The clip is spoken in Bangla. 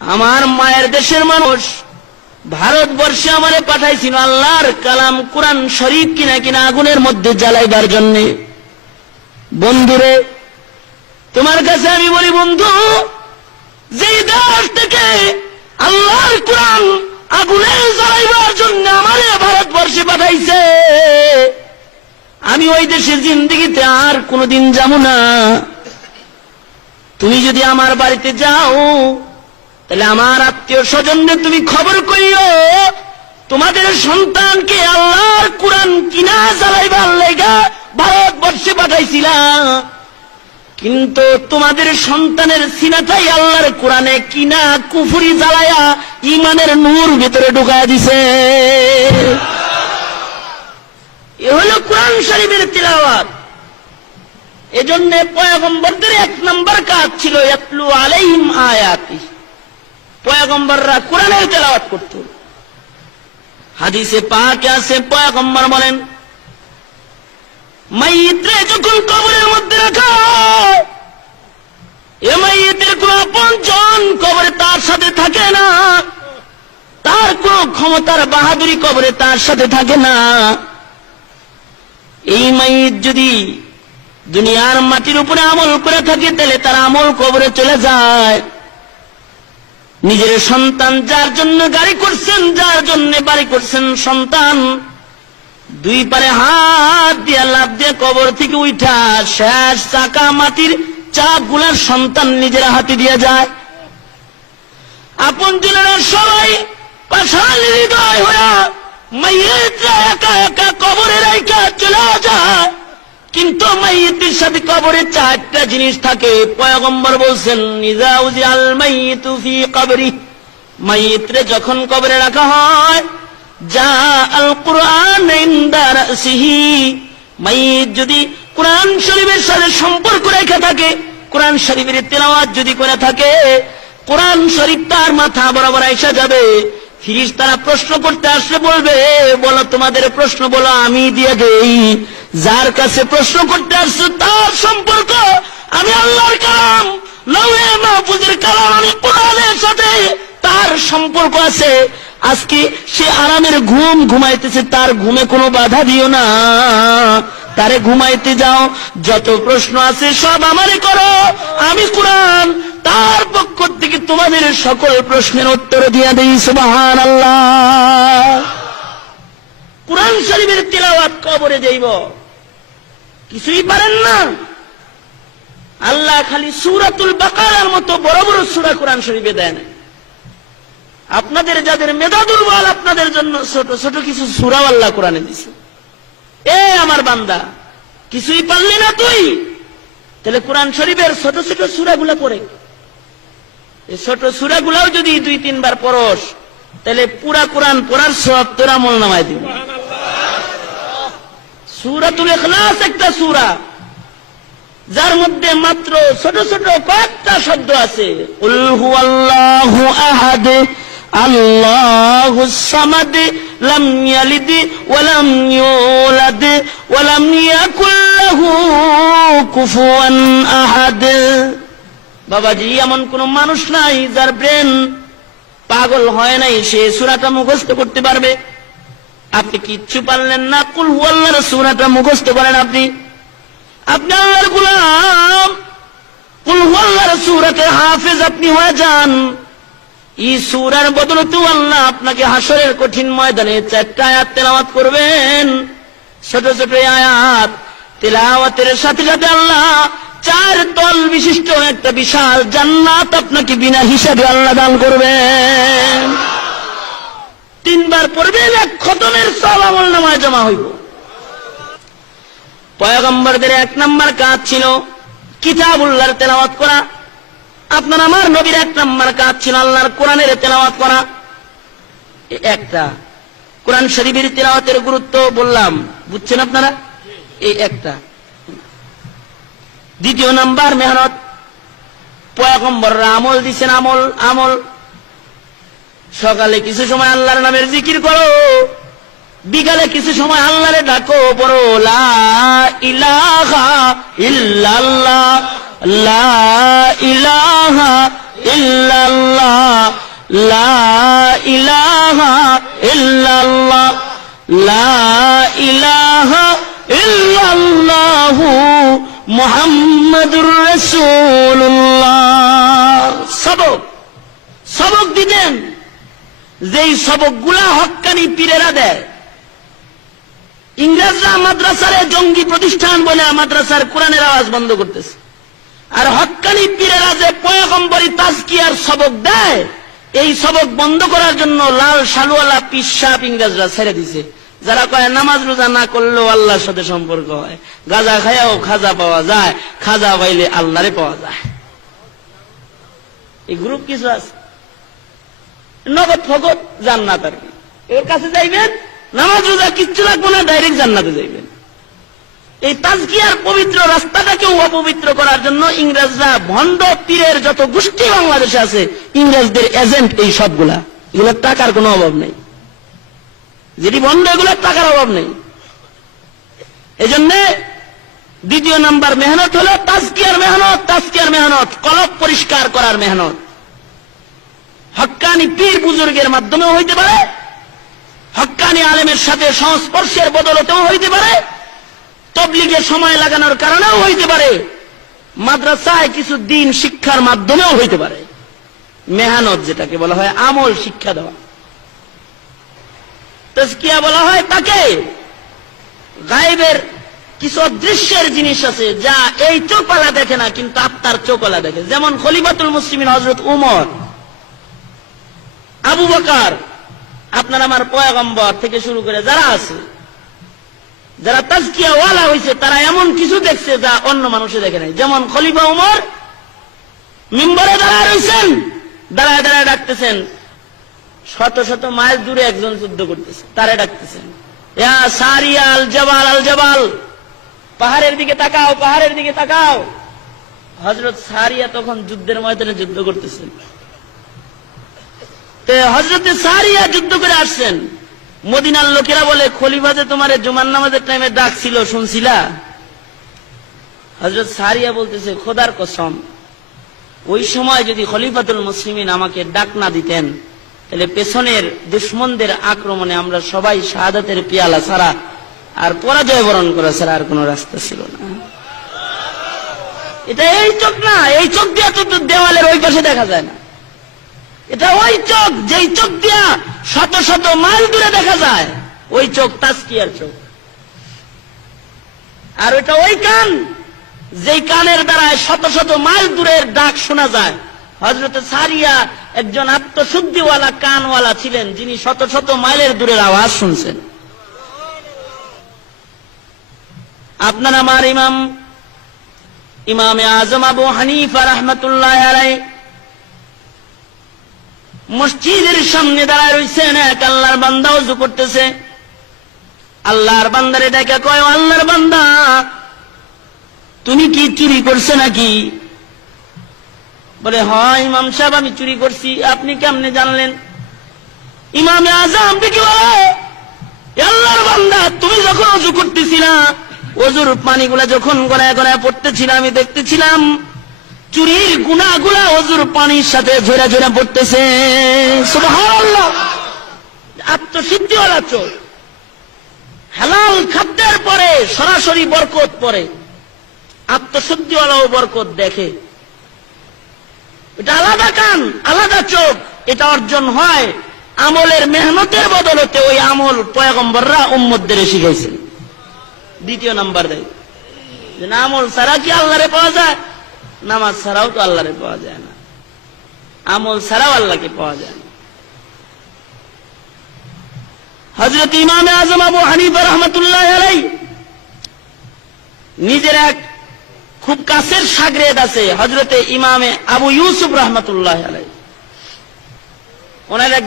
আমার মায়ের দেশের মানুষ ভারতবর্ষে আমারে পাঠাইছিল আল্লাহর কালাম কোরআন শরীফ কিনা কিনা আগুনের মধ্যে জ্বালাইবার জন্য। বন্ধুরে, তোমার কাছে আমি বলি বন্ধু, যেই দেশ থেকে আল্লাহর কোরআন আগুনে জ্বালাইবার জন্য আমারে ভারতবর্ষে পাঠাইছে, আমি ওই দেশে জিন্দেগিতে আর কোনোদিন যাব না। তুমি যদি আমার বাড়িতে যাও, তাহলে আমার আত্মীয় স্বজনদের তুমি খবর কইও, তোমাদের সন্তানকে আল্লাহর কোরআন কিনা জ্বালাইবার লাইগা ভারতবর্ষে পাঠাইছিলাম, কিন্তু তোমাদের সন্তানের সিনাটাই আল্লাহর কোরআনে কিনা কুফরি জ্বালায়া ইমানের নূর ভিতরে ঢুকায়া দিছে। এ হলো কোরআন শরীফের তিলাওয়াত। এজন্য পয়গম্বরদের 1 নম্বর কাজ ছিল ইয়াতলু আলাইহিম আয়াতি, পয়গম্বররা কোরআনের তেলাওয়াত করত। হাদিসে পাকে আছে, পয়গম্বর বলেন, মাইয়িতরে যখন কবরের মধ্যে রাখা হয়, এ মাইয়িতের কোন আপনজন কবরে তার সাথে থাকে না, তার কোন ক্ষমতার বাহাদুরি কবরে তার সাথে থাকে না। এই মাইয়িত যদি দুনিয়ার মাটির উপরে আমল করে থাকে, তাহলে তার আমল কবরে চলে যায়। নিজের সন্তান যার জন্য গাড়ি করছেন, যার জন্য বাড়ি করছেন, সন্তান 2 পারে হাত দিয়ে লাফ দিয়ে কবর থেকে উঠা শেষ চাকা মাটির চাপ গুলার সন্তান নিজের হাতে দিয়ে যায়। আপন জনেরা সবাই পাষাণ হৃদয় হয়ে মাইয়িতরা একা একা কবরে রাইখা চলে যায়, কিন্তু মাইয়িতের সাথে কবরে 4টা জিনিস থাকে। পয়গম্বর বলছেন, ইযা উযিআল মাইয়িতু ফি কবরি, মাইয়িতরে যখন কবরে রাখা হয়, যা আল কুরআন ইনদা রাসিহি, মাইয়িত যদি কোরআন শরীফের সাথে সম্পর্ক রেখে থাকে, কোরআন শরীফের তেলাওয়াত যদি করে থাকে, কোরআন শরীফ তার মাথা বরাবর এসে যাবে। ফেরেশতারা প্রশ্ন করতে আসলে বলবে, বলো তোমাদের প্রশ্ন বলো, আমি দিয়ে দেই। যার কাছে প্রশ্ন করতে আসছো তার সম্পর্ক আমি আল্লাহর কালাম লৌহে মাহফুজের কালাম, আমি কোরআনের সাথে তার সম্পর্ক আছে। আজকে সে আরামের ঘুম ঘুমাইতেছে, তার ঘুমে কোনো বাধা দিও না, তারে ঘুমাইতে যাও। যত প্রশ্ন আছে সব আমারে করো, আমি কোরআন তার পক্ষ থেকে তোমাদের সকল প্রশ্নের উত্তর দিয়া দেই। সুবহানাল্লাহ। কোরআন শরীফের তিলাওয়াত কবরে যাইব, কিছুই পারেন না। আল্লাহ খালি সূরাতুল বাকারার মতো বড় বড় সূরা কোরআন শরীফে দেন। আপনাদের যাদের মেধা দুর্বল, আপনাদের জন্য ছোট ছোট কিছু সূরা আল্লাহ কোরআনে দিয়েছে। এ আমার বান্দা, কিছুই পারলি না তুই, তাহলে কোরআন শরীফের ছোট ছোট সূরাগুলো পড়ে, এই ছোট সূরাগুলাও যদি 2-3 বার পড়স, তাহলে পুরা কোরআন পড়ার সওয়াব তোর আমলনামায় দিবে। সূরাতুল ইখলাস একটা সূরা, যার মধ্যে মাত্র ছোট ছোট কয়েকটা শব্দ আছে। কুল হুয়াল্লাহু আহাদ, আল্লাহুস সামাদ, লাম ইয়ালিদ ওয়া লাম ইউলাদ ওয়া লাম ইয়াকুল লাহু কুফুয়ান আহাদ। বাবাজি, এমন কোন মানুষ নাই যার ব্রেন পাগল হয় নাই, সে সূরাটা মুখস্থ করতে পারবে। আপনি কিচ্ছু পারলেন না, কুল হুয়াল্লাহর সূরাটা মুখস্থ করেন। আপনি আল্লাহর গোলাম, কুল হুয়াল্লাহর সূরাতে হাফেজ আপনি হয়ে যান। এই সূরার বদলতে আল্লাহ আপনাকে হাসরের কঠিন ময়দানে 4টা আয়াত তেলাওয়াত করবেন। ছোট ছোট আয়াত তেলাওয়াতের সাথে সাথে আল্লাহ 4 তল বিশিষ্ট একটা বিশাল জান্নাত আপনাকে বিনা হিসাবে আল্লাহ দান করবেন। 3 বার পড়বেন, 1 খতমের সওয়াব আমলনামায় জমা হইব। পয়গম্বরদের 1 নম্বর কাজ ছিল কিতাবুল্লাহর তেলাওয়াত করা। আপনার আমার নবীর 1 নম্বর কাজ ছিল আল্লাহর কোরআনের তেলাওয়াত করা। একটা কোরআন শরীফের তেলাওয়াতের গুরুত্ব বললাম, বুঝছেন আপনারা? এই একটা। 2 নম্বর মেহনত। পয়গম্বররা আমল দিছেন, আমল। সকালে কিছু সময় আল্লাহর নামের জিকির করো, বিকালে কিছু সময় আল্লাহরে ডাকো, পড়ো লা ইলাহা ইল্লাল্লাহ, লা ইলাহা ইল্লাল্লাহ, লা ইলাহা ইল্লাল্লাহ, লা ইলাহা ইল্লাল্লাহু মুহাম্মাদুর রাসূলুল্লাহ। সবক দিতেন, যেই সবকগুলা হক্কানি পীরেরা দেয়। ইংরেজরা মাদ্রাসারে জঙ্গি প্রতিষ্ঠান বলে মাদ্রাসার কোরআনের আওয়াজ বন্ধ করতেছে, আর হক্কানি পীরেরা যে পয়গম্বরী তাজকিয়ার সবক দেয়, এই সবক বন্ধ করার জন্য লাল শালুয়ালা পিসাব ইংরেজরা ছেড়ে দিছে। যারা কয় নামাজ রোজা না করলেও আল্লাহর সাথে সম্পর্ক হয়, গাঁজা খায়াও খাজা পাওয়া যায়, খাজা পাইলে আল্লাহরে পাওয়া যায়। এই গ্রুপ কিছু আছে, নগদ ফগত জান্নাত আর কি। এর কাছে যাইবেন, নামাজ রোজা কিচ্ছু লাগবে না, ডাইরেক্ট জান্নাতে যাইবেন। এই তাজকিয়ার পবিত্র রাস্তাটাকেও অপবিত্র করার জন্য ইংরেজরা ভণ্ড পীরের যত গোষ্ঠী বাংলাদেশে আছে, ইংরেজদের এজেন্ট এই সবগুলা। এগুলোর টাকার কোনো অভাব নেই, যেটি ভণ্ড এগুলোর টাকার অভাব নেই। এজন্য দ্বিতীয় নাম্বার মেহনত হলো তাজকিয়ার মেহনত। তাজকিয়ার মেহনত কলব পরিষ্কার করার মেহনত হক্কানি পীর বুজুর্গের মাধ্যমেও হইতে পারে, হক্কানি আলেমের সাথে সংস্পর্শের বদলতেও হইতে পারে, তবলিগে সময় লাগানোর কারণেও হইতে পারে, মাদ্রাসায় কিছু দিন শিক্ষার মাধ্যমেও হইতে পারে। মেহনত যেটাকে বলা হয় আমল শিক্ষা দেওয়া। তাজকিয়া বলা হয় তাকে গায়েবের কিছু অদৃশ্যের জিনিস আছে যা এই চোখওয়ালা দেখে না, কিন্তু আত্মার চোখওয়ালা দেখে। যেমন খলিফাতুল মুসলিমিন হযরত উমর, আবু বকর, আপনার আমার পয়গম্বর থেকে শুরু করে যারা আছে, যারা তাজকিয়া ওয়ালা হয়েছে, তারা এমন কিছু দেখছে যা অন্য মানুষে দেখে নাই। যেমন খলিফা উমর মিম্বরে দাঁড়ায় রয়েছেন, দাঁড়ায় দাঁড়ায় ডাকতেছেন, শত শত মাইল দূরে একজন যুদ্ধ করতেছে, তারে ডাকতেছেন, ইয়া সারিয়া আল জাবাল, আল জাবাল, পাহাড়ের দিকে তাকাও, পাহাড়ের দিকে তাকাও। হযরত সারিয়া তখন যুদ্ধের ময়দানে যুদ্ধ করতেছেন। হযরতে সারিয়া যুদ্ধ করে আসছেন। মদিনার লোকেরা বলে, খলিফা যে তোমার জুমার নামাজের টাইমে ডাকছিল, শুনছিলা? হযরত সারিয়া বলতেছে, খোদার কসম, ওই সময় যদি খলিফাতুল মুসলিমিন আমাকে ডাক না দিতেন, তাহলে পেছনের দুশমনদের আক্রমণে আমরা সবাই শাহাদাতের পিয়ালা ছাড়া আর পরাজয় বরণ করা ছাড়া আর কোন রাস্তা ছিল না। এটা এই চোখ না, এই চোখ দিয়ে তো দেওয়ালের ওই পাশে দেখা যায় না। এটা ওই চোখ, যেই চোখ দিয়া শত শত মাইল দূরে দেখা যায়, ওই চোখ তাজকিয়ার চোখ। আর ওইটা ওই কান, যেই কানের দ্বারা শত শত মাইল দূরের ডাক শোনা যায়। হযরতে সারিয়া একজন আত্মশুদ্ধিওয়ালা কানওয়ালা ছিলেন, যিনি শত শত মাইলের দূরের আওয়াজ শুনছেন। আপনার আমার ইমামে আজম আবু হানিফা রাহমাতুল্লাহি আলাইহি মসজিদের সামনে দাঁড়ায় রয়েছেন। এক আল্লাহর বান্দা ওযু করতেছে। আল্লাহর বান্দারে ডেকে কয়, আল্লাহর বান্দা, তুমি কি চুরি করছে নাকি? বলে, হয় ইমাম সাহেব, আমি চুরি করছি। আপনি কেমনে জানলেন? ইমামে আজম ডেকে বলে, আল্লাহর বান্দা, তুমি যখন ওযু করতেছিলা, ওযুর পানিগুলা যখন গড়ায় গড়ায় পড়তেছিল, আমি দেখতেছিলাম চুরির গুনাহগুলা ওযুর পানির সাথে ঝরে ঝরে পড়তেছে। সুবহানাল্লাহ। আত্মসিদ্ধিওয়ালা চোখ। হালাল খাদ্যের পরে সরাসরি বরকত পড়ে, আত্মশুদ্ধিওয়ালাও বরকত দেখে। এটা আলাদা কান, আলাদা চোখ। এটা অর্জন হয় আমলের মেহনতের বদলতে। ওই আমল পয়গম্বররা উম্মতদের শিখাইছেন। দ্বিতীয় নাম্বার দেয় যে আমল ছাড়া কি আল্লাহরে পাওয়া যায়? নামাজ ছাড়াও তো আল্লাহরে পাওয়া যায় না, আমল ছাড়াও আল্লাহকে পাওয়া যায় না। হযরত ইমামে আজম আবু হানিফা রাহমাতুল্লাহি আলাইহি নিজের এক খুব কাছের শাগরেদ আছে, হযরতে ইমামে আবু ইউসুফ রাহমাতুল্লাহি আলাইহি। ওনার এক